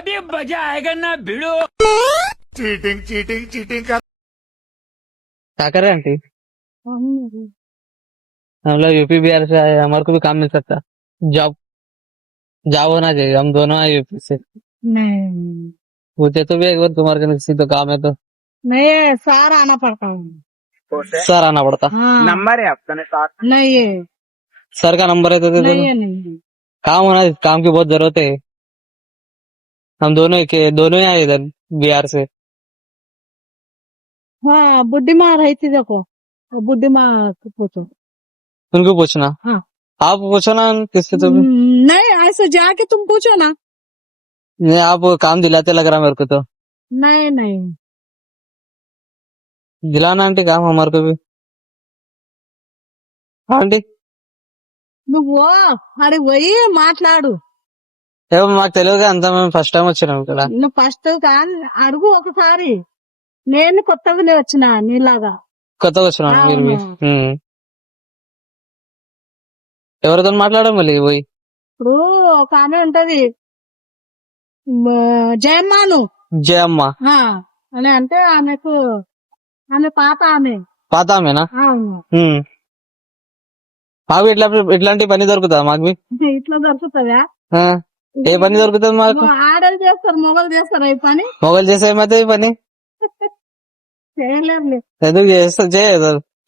मजा आएगा ना भिड़ो। चीटिंग चीटिंग चीटिंग का क्या कर रहे हैं आंटी? हम लोग यूपी बिहार से आए, हमारे को भी काम मिल सकता। जॉब जॉब होना चाहिए, हम दोनों आए यूपी से। नहीं पूछे तो भी एक बार तुम्हारे को किसी तो काम है तो नहीं, सार आना पड़ता है। सर आना पड़ता। हाँ नंबर है आपका साथ? नहीं है, सर का नंबर है तो दे दो नहीं ना। है, नहीं है। काम होना, काम की बहुत जरूरत है। हम दोनों ही आए इधर बिहार से। हाँ बुद्धि माँ रही थी, देखो बुद्धि माँ को पूछो। उनको पूछना। हाँ आप पूछो ना किससे तो भी। नहीं, ऐसे जाके तुम पूछो ना। नहीं, आप काम दिलाते लग रहा मेरे को तो। नहीं नहीं, दिलाना आंटी काम हमारे को भी। हाँ आंटी, నువ్వు అడి పోయి మాట్లాడు. ఏమో మాకు తెలియదు అంతా, మేము ఫస్ట్ టైం వచ్చినాం ఇక్కడ. నువ్వు ఫస్ట్ కానీ అడుగు ఒకసారి. నేను కొత్తగానే వచ్చిన నీలాగా. కొత్తగా వచ్చినాం మీరు అవును. ఎవరితో మాట్లాడాం మళ్ళీ పోయి. ఇప్పుడు ఒక ఆమె ఉంటది, జయమ్మాను జయమ్మ ఆ, అని అంటే ఆమెకు, ఆమె పాత ఆమె. పాత ఆమెనా? అవును. మాకు ఇట్లాంటి పని దొరుకుతుందా మాకు? ఇట్లా దొరుకుతుందా? ఆ, ఏ పని దొరుకుతుంది మాకు? ఆడలు చేస్తారు, మొగలు చేస్తారు ఈ పని. మొగలు చేసే ఏమైతే ఈ పని చేయలేరులే. ఎందుకు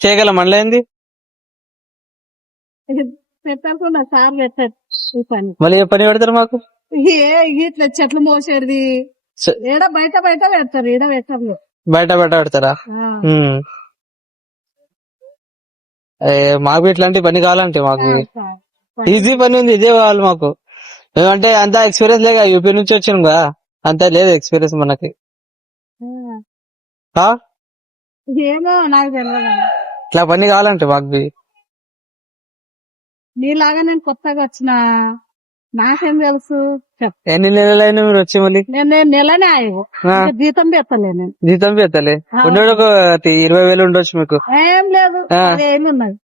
చేయగలం మళ్ళీ ఏంది పెట్టకుండా సార్ పెట్టారు ఈ పని. మళ్ళీ ఏ పని పెడతారు మాకు? ఇట్లా చెట్లు మోసేది ఏడ బయట బయట పెడతారు, ఈడ పెట్టరు. బయట పెడతారా? మాకు ఇట్లాంటి పని కావాలంటే మాకు ఈజీ పని ఉంది, ఇదే కావాలి మాకు. మేమంటే అంత ఎక్స్పీరియన్స్ లేక యూపీ నుంచి వచ్చాం కదా, అంత లేదు ఎక్స్పీరియన్స్ మనకి. ఏమో నాకు తెలియదు. ఇట్లా పని కావాలంటే మాకు. నీలాగా నేను కొత్తగా వచ్చిన, నాకేం తెలుసు చెప్పు. ఎన్ని నెలలైనా మీరు వచ్చి మళ్ళీ? నేను నెలనే అయ్యవు, జీతం పెట్టలే నేను. జీతం పెట్టలే? ఉండేది ఒక 20,000 ఉండొచ్చు మీకు. ఏం లేదు, ఏమి ఉన్నది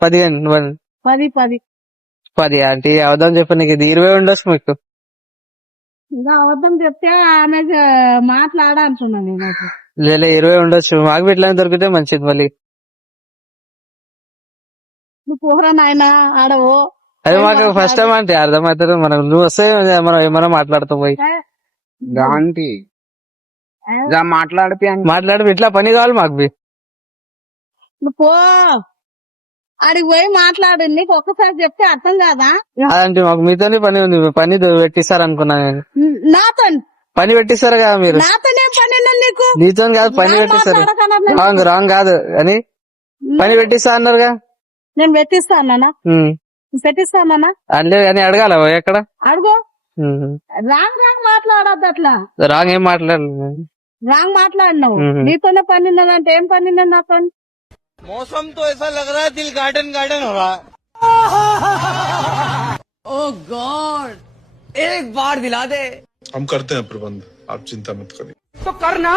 15 10 అంటే అవదాం చెప్ప, నీకు ఇది 20 ఉండొచ్చు మీకు. ఇంకా అబద్ధం చెప్తే ఆమె మాట్లాడాలంటున్నా నేను. లేదా 20 ఉండొచ్చు. మాకు ఇట్లా దొరికితే మంచిది మళ్ళీ. నువ్వు పోరా నాయన ఆడవో. అది మాకు ఫస్ట్ టైం అంటే అర్థమవుతుంది. మనం నువ్వు వస్తే మనం ఏమైనా మాట్లాడుతాం పోయి. గాంధీ మాట్లాడి ఇట్లా పని కావాలి మాకు. నువ్వు పో, ఆడికి పోయి మాట్లాడు. నీకు ఒక్కసారి చెప్తే అర్థం కాదా? అదంటే మాకు మీతోనే పని ఉంది. పని పెట్టిస్తారు అనుకున్నా నేను. నాతో పని పెట్టిస్తారు కదా మీరు? నాతోనే పని నీకు? నీతో కాదు, పని పెట్టిస్తారు. రాంగ్ కాదు అని పని పెట్టిస్తా అన్నారుగా. నేను పెట్టిస్తా అన్నానా? పెట్టిస్తా అన్నానా? అనలేదు కానీ అడగాల ఎక్కడ అడుగు. రాంగ్ మాట్లాడద్దు అట్లా. రాంగ్ ఏం మాట్లాడలేదు. రాంగ్ మాట్లాడినావు. నీతోనే పని ఉన్నదంటే ఏం పని ఉన్నది నాతో? मौसम तो ऐसा लग रहा है दिल गार्डन गार्डन हो रहा है। ओह गॉड, एक बार दिला दे। हम करते हैं प्रबंध, आप चिंता मत करिए। तो करना।